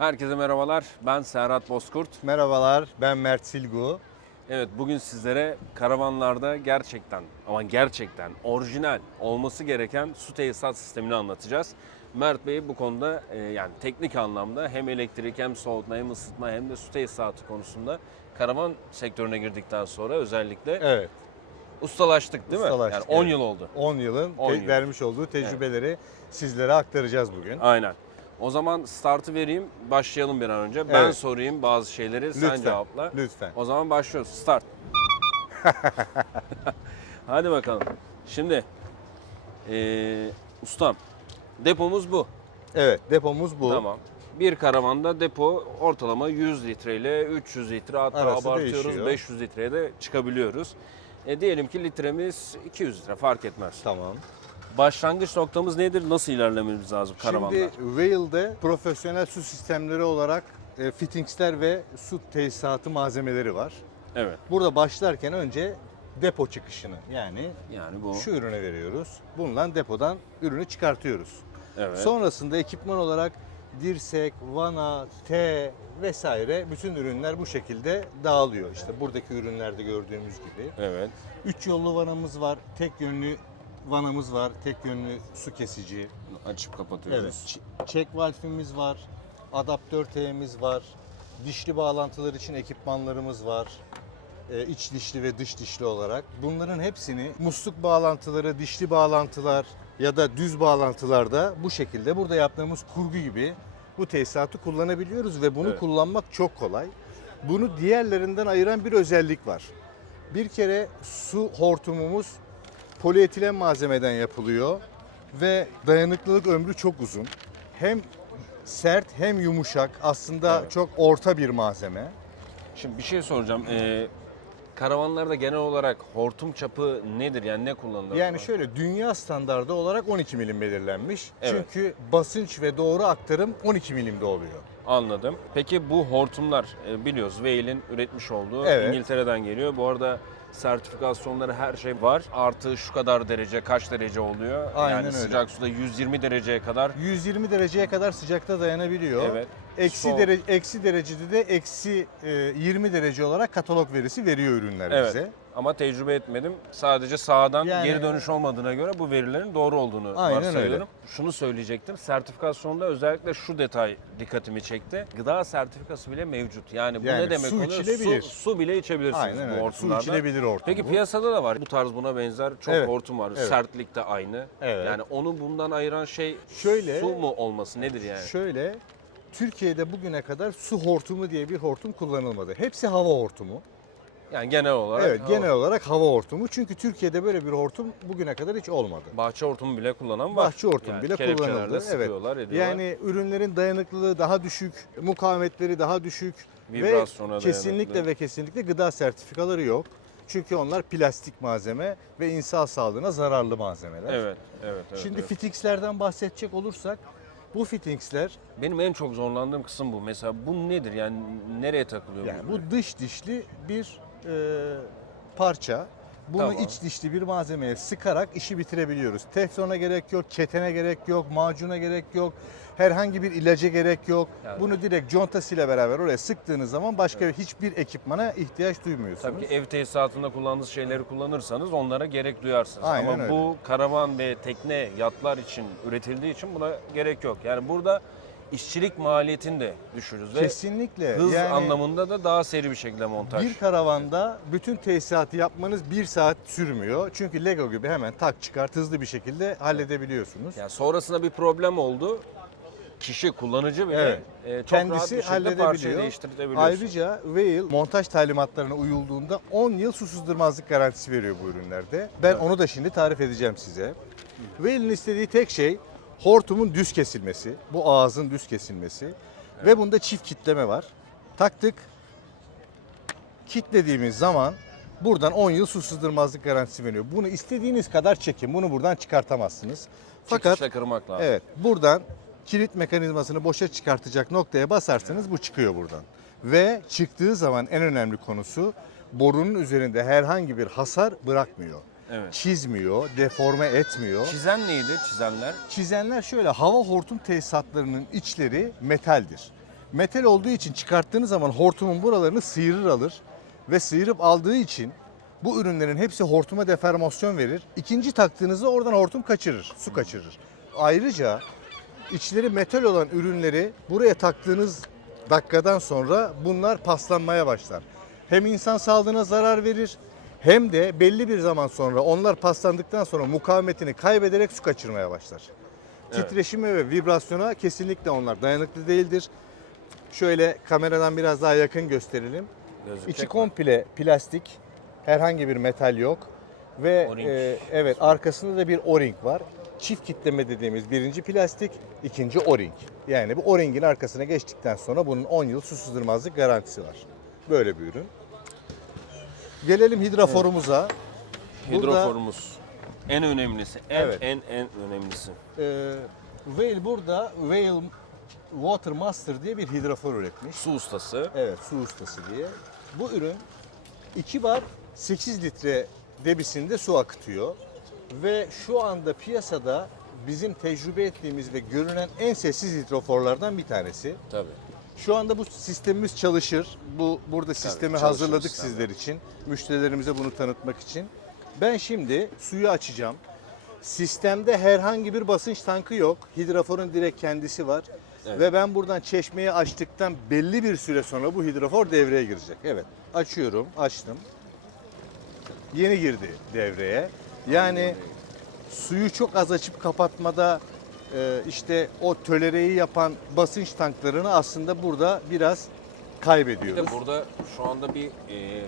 Herkese merhabalar. Ben Serhat Bozkurt. Merhabalar, ben Mert Silgu. Evet bugün sizlere karavanlarda gerçekten ama gerçekten orijinal olması gereken su tesisat sistemini anlatacağız. Mert Bey bu konuda e, yani teknik anlamda hem elektrik hem soğutma hem ısıtma hem de su tesisatı konusunda karavan sektörüne girdikten sonra özellikle Evet, ustalaştık değil Ustalaştık, mi? Yani 10 evet. yıl oldu. 10 yılın 10 te- yıl. vermiş olduğu tecrübeleri sizlere aktaracağız bugün. Aynen. O zaman startı vereyim, başlayalım bir an önce. Ben Evet. sorayım bazı şeyleri, sen Lütfen, cevapla. lütfen. O zaman başlıyoruz. Start. Hadi bakalım. Şimdi eee ustam depomuz bu. Evet, depomuz bu. Tamam. Bir karavanda depo ortalama 100 litre ile 300 litre hatta Arası abartıyoruz değişiyor. 500 litreye de çıkabiliyoruz. E, diyelim ki litremiz 200 litre fark etmez. Tamam. Başlangıç noktamız nedir? Nasıl ilerlememiz lazım karavanda? Şimdi Whale'de profesyonel su sistemleri olarak e, fittingsler ve su tesisatı malzemeleri var. Evet. Burada başlarken önce depo çıkışını yani Yani bu. şu ürüne veriyoruz. Bundan depodan ürünü çıkartıyoruz. Evet. Sonrasında ekipman olarak dirsek, vana, T vesaire bütün ürünler bu şekilde dağılıyor. İşte buradaki ürünlerde gördüğümüz gibi. Evet. Üç yollu vanamız var, tek yönlü vanamız var, tek yönlü su kesici. Açıp kapatıyoruz. Ç- Çek valfimiz var, adaptör T'miz var, dişli bağlantılar için ekipmanlarımız var. Ee, iç dişli ve dış dişli olarak. Bunların hepsini musluk bağlantıları, dişli bağlantılar ya da düz bağlantılarda bu şekilde burada yaptığımız kurgu gibi bu tesisatı kullanabiliyoruz ve bunu Evet. kullanmak çok kolay. Bunu diğerlerinden ayıran bir özellik var. Bir kere su hortumumuz polietilen malzemeden yapılıyor ve dayanıklılık ömrü çok uzun. Hem sert hem yumuşak aslında Evet. çok orta bir malzeme. Şimdi bir şey soracağım. Ee, karavanlarda genel olarak hortum çapı nedir? Yani ne kullanılır? Yani şöyle dünya standardı olarak 12 milim belirlenmiş. Evet. Çünkü basınç ve doğru aktarım 12 milimde oluyor. Anladım. Peki bu hortumlar e, biliyoruz Whale'in üretmiş olduğu Evet. İngiltere'den geliyor. Bu arada sertifikasyonları her şey var. Artı şu kadar derece kaç derece oluyor? Aynen yani öyle. sıcak suda 120 dereceye kadar. 120 dereceye kadar sıcakta dayanabiliyor. Evet. Eksi, Soğuk. dere, eksi derecede de eksi e, 20 derece olarak katalog verisi veriyor ürünler Evet. bize. Ama tecrübe etmedim. Sadece sağdan Yani- geri dönüş olmadığına göre bu verilerin doğru olduğunu Aynen varsayıyorum. öyle. Şunu söyleyecektim. Sertifikasyonda özellikle şu detay dikkatimi çekti. Gıda sertifikası bile mevcut. Yani bu Yani ne demek su oluyor? içilebilir. Su, su bile içebilirsiniz Aynen bu öyle. Su içilebilir hortum Peki bu. piyasada da var bu tarz buna benzer çok Evet, hortum var. evet. Sertlik de aynı. Evet. Yani onu bundan ayıran şey Şöyle- su mu olması nedir yani? Şöyle Türkiye'de bugüne kadar su hortumu diye bir hortum kullanılmadı. Hepsi hava hortumu. Yani genel olarak Evet, genel olarak hava hortumu. Çünkü Türkiye'de böyle bir hortum bugüne kadar hiç olmadı. bahçe hortumu bile kullanan var. Bahçe hortumu Yani bile kullanıldı. Evet. ediyorlar. Yani ürünlerin dayanıklılığı daha düşük, mukavemetleri daha düşük Vibrasyona ve kesinlikle dayanıklı. ve kesinlikle gıda sertifikaları yok. Çünkü onlar plastik malzeme ve insan sağlığına zararlı malzemeler. Evet, evet, evet. Şimdi evet. fittingslerden bahsedecek olursak bu fittingsler Benim en çok zorlandığım kısım bu. Mesela bu nedir? Yani nereye takılıyor yani bu? dış dişli bir e, parça. Bunu Tamam. iç dişli bir malzemeye sıkarak işi bitirebiliyoruz. Teflona gerek yok, ketene gerek yok, macuna gerek yok. Herhangi bir ilaca gerek yok. Yani- Bunu direkt contasıyla beraber oraya sıktığınız zaman başka hiçbir ekipmana ihtiyaç duymuyorsunuz. Tabii ki ev tesisatında kullandığınız şeyleri kullanırsanız onlara gerek duyarsınız. Aynen Ama öyle. bu karavan ve tekne, yatlar için üretildiği için buna gerek yok. Yani burada işçilik maliyetini de düşürürüz ve Kesinlikle. hız Yani anlamında da daha seri bir şekilde montaj. Bir karavanda bütün tesisatı yapmanız bir saat sürmüyor. Çünkü Lego gibi hemen tak çıkart hızlı bir şekilde halledebiliyorsunuz. Yani sonrasında bir problem oldu. Kişi, kullanıcı bile Evet. e, çok rahat Kendisi bir şekilde parçayı halledebiliyor. değiştirebiliyorsun. Ayrıca Whale montaj talimatlarına uyulduğunda 10 yıl su sızdırmazlık garantisi veriyor bu ürünlerde. Ben Evet. onu da şimdi tarif edeceğim size. Whale'in istediği tek şey hortumun düz kesilmesi. Bu ağzın düz kesilmesi. Ve bunda çift kitleme var. Taktık. Kitlediğimiz zaman buradan 10 yıl su sızdırmazlık garantisi veriyor. Bunu istediğiniz kadar çekin. Bunu buradan çıkartamazsınız. Fakat kırmak lazım. Evet. Buradan kilit mekanizmasını boşa çıkartacak noktaya basarsanız bu çıkıyor buradan. Ve çıktığı zaman en önemli konusu borunun üzerinde herhangi bir hasar bırakmıyor. Evet. Çizmiyor, deforme etmiyor. Çizen neydi? Çizenler. Çizenler şöyle hava hortum tesisatlarının içleri metaldir. Metal olduğu için çıkarttığınız zaman hortumun buralarını sıyırır alır ve sıyırıp aldığı için bu ürünlerin hepsi hortuma deformasyon verir. İkinci taktığınızda oradan hortum kaçırır, su kaçırır. Ayrıca içleri metal olan ürünleri buraya taktığınız dakikadan sonra bunlar paslanmaya başlar. Hem insan sağlığına zarar verir hem de belli bir zaman sonra onlar paslandıktan sonra mukavemetini kaybederek su kaçırmaya başlar. Evet. Titreşime ve vibrasyona kesinlikle onlar dayanıklı değildir. Şöyle kameradan biraz daha yakın gösterelim. Gözükecek İçi mi? komple plastik. Herhangi bir metal yok. Ve O-ring. e, evet arkasında da bir o-ring var. Çift kitleme dediğimiz birinci plastik, ikinci o-ring. Yani bu o-ringin arkasına geçtikten sonra bunun 10 yıl su sızdırmazlık garantisi var. Böyle bir ürün. Gelelim hidraforumuza. Burada Hidroforumuz. En önemlisi. En Evet. en en önemlisi. e, Whale burada Whale Water Master diye bir hidrofor üretmiş. Su ustası. Evet, su ustası diye. Bu ürün 2 bar 8 litre debisinde su akıtıyor. Ve şu anda piyasada bizim tecrübe ettiğimiz ve görünen en sessiz hidroforlardan bir tanesi. Tabii. Şu anda bu sistemimiz çalışır. Bu burada sistemi çalışır hazırladık sistem. sizler için. Müşterilerimize bunu tanıtmak için. Ben şimdi suyu açacağım. Sistemde herhangi bir basınç tankı yok. Hidroforun direkt kendisi var. Evet. Ve ben buradan çeşmeyi açtıktan belli bir süre sonra bu hidrofor devreye girecek. Evet. Açıyorum. Açtım. Yeni girdi devreye. Yani suyu çok az açıp kapatmada işte o tölereyi yapan basınç tanklarını aslında burada biraz Bir kaybediyoruz. de burada şu anda bir e,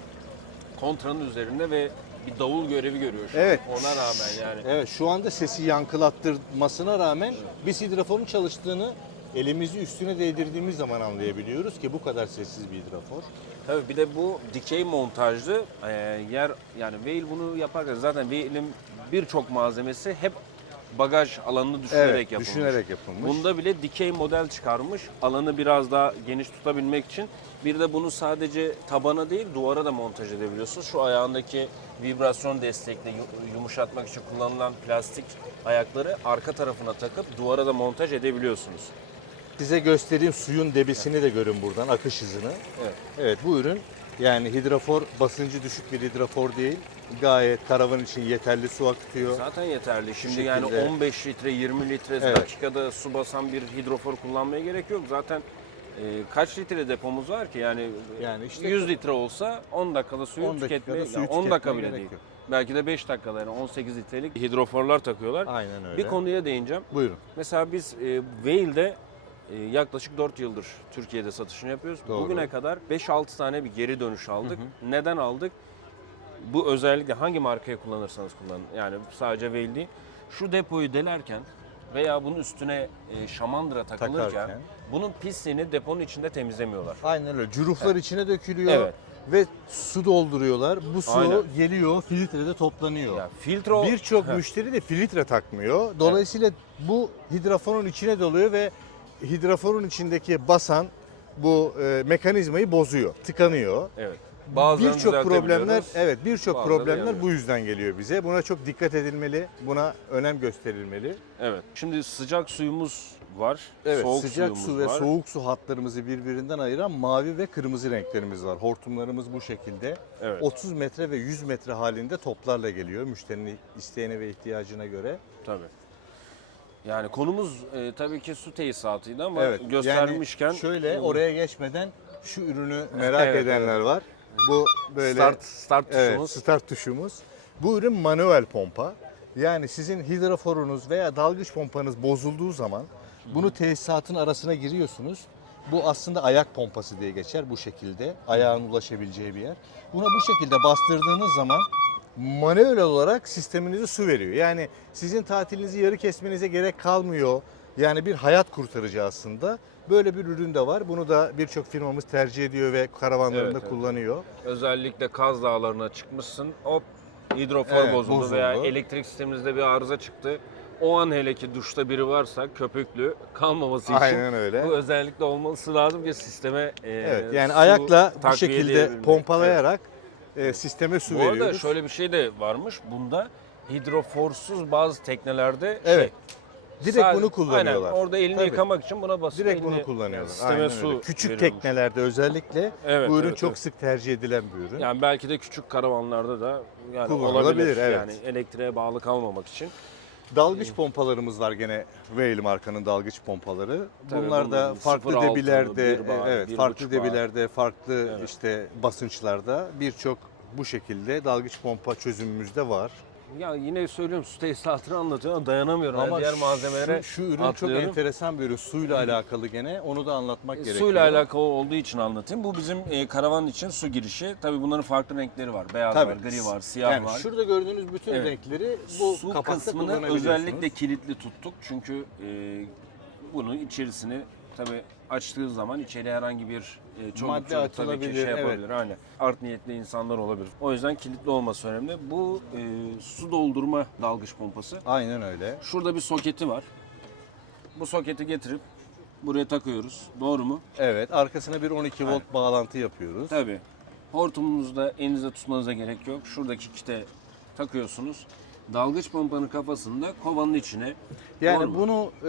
kontranın üzerinde ve bir davul görevi görüyor şu an. Evet. Ona rağmen yani. Evet şu anda sesi yankılattırmasına rağmen biz hidroforun çalıştığını elimizi üstüne değdirdiğimiz zaman anlayabiliyoruz ki bu kadar sessiz bir hidrofor. Tabii bir de bu dikey montajlı e, yer yani Veil bunu yaparken zaten Veil'in birçok malzemesi hep bagaj alanını düşünerek Evet, yapılmış. düşünerek yapılmış. Bunda bile dikey model çıkarmış. Alanı biraz daha geniş tutabilmek için. Bir de bunu sadece tabana değil duvara da montaj edebiliyorsunuz. Şu ayağındaki vibrasyon destekli yu- yumuşatmak için kullanılan plastik ayakları arka tarafına takıp duvara da montaj edebiliyorsunuz. Size göstereyim suyun debisini de görün buradan, akış hızını. Evet. Evet bu ürün yani hidrofor basıncı düşük bir hidrofor değil. Gayet karavan için yeterli su akıtıyor. Zaten yeterli. Şimdi şekilde. yani 15 litre, 20 litre Evet. dakikada su basan bir hidrofor kullanmaya gerek yok. Zaten e, kaç litre depomuz var ki? Yani, Yani işte 100 litre olsa 10 dakikada suyu 10 dakikada tüketmeye, suyu yani 10 dakika bile değil. yok. Belki de 5 dakikada yani 18 litrelik hidroforlar takıyorlar. Aynen öyle. Bir konuya değineceğim. Buyurun. Mesela biz e, Veil'de e, yaklaşık 4 yıldır Türkiye'de satışını yapıyoruz. Doğru. Bugüne kadar 5-6 tane bir geri dönüş aldık. Neden aldık? Bu özellikle hangi markayı kullanırsanız kullanın. Yani sadece Veil değil. Şu depoyu delerken veya bunun üstüne e, şamandıra takılırken Takarken. bunun pisliğini deponun içinde temizlemiyorlar. Aynen öyle. Cüruflar içine dökülüyor Evet. ve su dolduruyorlar. Bu su Aynen. geliyor, filtrede toplanıyor. Ya filtre o- Birçok müşteri de filtre takmıyor. Dolayısıyla bu hidrofonun içine doluyor ve hidrofonun içindeki basan bu e, mekanizmayı bozuyor, tıkanıyor. Evet. Bazılarını Birçok problemler evet birçok problemler bu yüzden geliyor bize. Buna çok dikkat edilmeli. Buna önem gösterilmeli. Evet. Şimdi sıcak suyumuz var. Evet, soğuk sıcak su ve var. soğuk su hatlarımızı birbirinden ayıran mavi ve kırmızı renklerimiz var. Hortumlarımız bu şekilde. Evet. 30 metre ve 100 metre halinde toplarla geliyor müşterinin isteğine ve ihtiyacına göre. Tabii. Yani konumuz e, tabii ki su tesisatıydı ama Evet. göstermişken yani şöyle oraya geçmeden şu ürünü merak Evet, edenler var. Bu böyle start start evet, tuşumuz. start tuşumuz. Bu ürün manuel pompa. Yani sizin hidroforunuz veya dalgıç pompanız bozulduğu zaman bunu tesisatın arasına giriyorsunuz. Bu aslında ayak pompası diye geçer bu şekilde. Ayağın ulaşabileceği bir yer. Buna bu şekilde bastırdığınız zaman manuel olarak sisteminize su veriyor. Yani sizin tatilinizi yarı kesmenize gerek kalmıyor. Yani bir hayat kurtarıcı aslında. Böyle bir ürün de var. Bunu da birçok firmamız tercih ediyor ve karavanlarında Evet, evet. kullanıyor. Özellikle Kaz Dağları'na çıkmışsın. Hop hidrofor Evet, bozuldu, bozuldu. veya elektrik sisteminizde bir arıza çıktı. O an hele ki duşta biri varsa köpüklü kalmaması için Aynen öyle. bu özellikle olması lazım ki sisteme e, Evet yani su ayakla bu takviye şekilde edebilmek. pompalayarak e, sisteme su Bu arada veriyoruz. şöyle bir şey de varmış. Bunda hidroforsuz bazı teknelerde Evet. Direkt Sadece- bunu kullanıyorlar. Aynen, orada elini Tabii. yıkamak için buna basıp Direkt elini, bunu kullanıyorlar. yani sisteme Aynen su öyle. Küçük veriyormuş. teknelerde özellikle Evet, bu ürün evet, çok evet. sık tercih edilen bir ürün. Yani belki de küçük karavanlarda da yani Kullanılabilir, olabilir. evet. Yani elektriğe bağlı kalmamak için. Dalgıç pompalarımız var gene Whale markanın dalgıç pompaları. Tabii Bunlar da bunların farklı 0.6, debilerde, bir bar, evet bir farklı buçuk bar. debilerde, farklı Evet. işte basınçlarda birçok bu şekilde dalgıç pompa çözümümüz de var. Ya yine söylüyorum su tesisatını anlatıyor dayanamıyorum. Ama diğer malzemelere şu, ürün atlıyorum. çok enteresan bir ürün. Suyla alakalı gene onu da anlatmak gerekiyor. Suyla alakalı olduğu için anlatayım. Bu bizim e, karavan için su girişi. Tabii bunların farklı renkleri var. Beyaz var, gri var, siyah yani var. şurada gördüğünüz bütün Evet. renkleri bu su kapakta kısmını kullanabiliyorsunuz. özellikle kilitli tuttuk. Çünkü e, bunun içerisini tabii açtığı zaman içeri herhangi bir e, çocuk Madde çocuk tabii ki atılabilir, şey evet. yapabilir. Aynen. Art niyetli insanlar olabilir. O yüzden kilitli olması önemli. Bu e, su doldurma dalgıç pompası. Aynen öyle. Şurada bir soketi var. Bu soketi getirip buraya takıyoruz. Doğru mu? Evet, arkasına bir 12 volt bağlantı yapıyoruz. Tabii. Hortumunuzu da elinizde tutmanıza gerek yok. Şuradaki kite takıyorsunuz. Dalgıç pompanın kafasını da kovanın içine. Yani bunu e,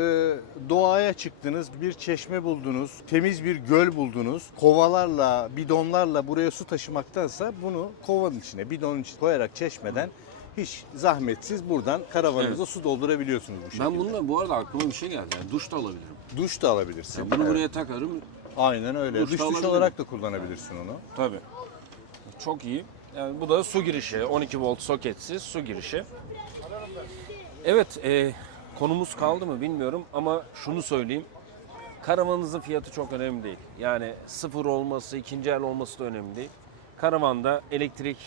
doğaya çıktınız, bir çeşme buldunuz, temiz bir göl buldunuz. Kovalarla, bidonlarla buraya su taşımaktansa bunu kovanın içine, bidonun içine koyarak çeşmeden hiç zahmetsiz buradan karavanınıza Evet. su doldurabiliyorsunuz bu şekilde. Ben bununla bu arada aklıma bir şey geldi. Yani duş da alabilirim. Duş da alabilirsin. Yani bunu Evet. buraya takarım. Aynen öyle. duş da Duş duş alabilirim. olarak da kullanabilirsin onu. Tabii. Çok iyi. Yani bu da su girişi. 12 volt soketsiz su girişi. Evet, e, konumuz kaldı mı bilmiyorum ama şunu söyleyeyim. Karavanınızın fiyatı çok önemli değil. Yani sıfır olması, ikinci el olması da önemli değil. Karavanda elektrik,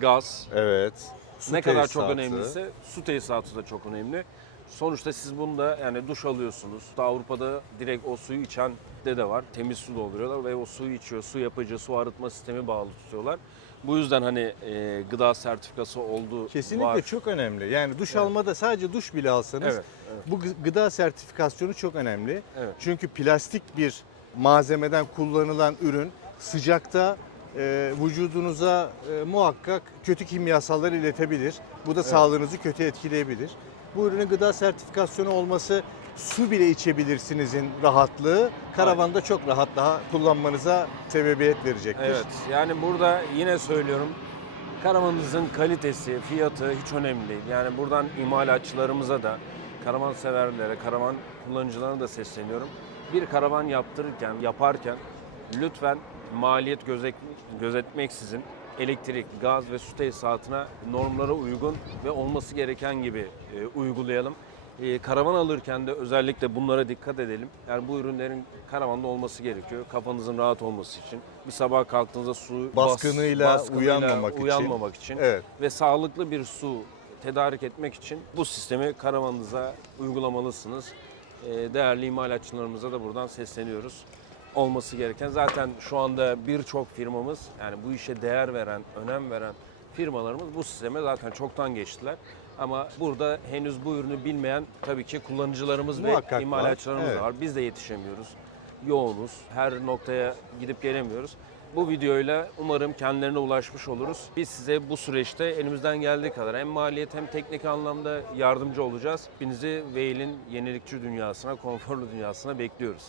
gaz, Evet. Su ne kadar çok tesisatı. önemliyse su tesisatı da çok önemli. Sonuçta siz bunda yani duş alıyorsunuz. Avrupa'da direkt o suyu içen de de var. Temiz su dolduruyorlar ve o suyu içiyor. Su yapıcı, su arıtma sistemi bağlı tutuyorlar. Bu yüzden hani e, gıda sertifikası olduğu Kesinlikle var. çok önemli. Yani duş almada sadece duş bile alsanız Evet, evet. bu gı- gıda sertifikasyonu çok önemli. Evet. Çünkü plastik bir malzemeden kullanılan ürün sıcakta e, vücudunuza e, muhakkak kötü kimyasallar iletebilir. Bu da sağlığınızı kötü etkileyebilir. Bu ürünün gıda sertifikasyonu olması su bile içebilirsinizin rahatlığı karavanda çok rahat daha kullanmanıza sebebiyet verecektir. Evet yani burada yine söylüyorum karavanınızın kalitesi, fiyatı hiç önemli değil. Yani buradan imalatçılarımıza da, karavan severlere, karavan kullanıcılarına da sesleniyorum. Bir karavan yaptırırken, yaparken lütfen maliyet gözet, gözetmeksizin elektrik, gaz ve su tesisatına normlara uygun ve olması gereken gibi e, uygulayalım. E, karavan alırken de özellikle bunlara dikkat edelim. Yani bu ürünlerin karavanda olması gerekiyor. Kafanızın rahat olması için. Bir sabah kalktığınızda su bas- Baskınıyla uyanmamak için. uyanmamak için Evet. ve sağlıklı bir su tedarik etmek için bu sistemi karavanınıza uygulamalısınız. Ee, Değerli imalatçılarımıza da buradan sesleniyoruz. Olması gereken zaten şu anda birçok firmamız yani bu işe değer veren, önem veren firmalarımız bu sisteme zaten çoktan geçtiler. Ama burada henüz bu ürünü bilmeyen tabii ki kullanıcılarımız Muhakkak var. ve imalatçılarımız Evet. var. Biz de yetişemiyoruz. Yoğunuz. Her noktaya gidip gelemiyoruz. Bu videoyla umarım kendilerine ulaşmış oluruz. Biz size bu süreçte elimizden geldiği kadar hem maliyet hem teknik anlamda yardımcı olacağız. Hepinizi Veil'in yenilikçi dünyasına, konforlu dünyasına bekliyoruz.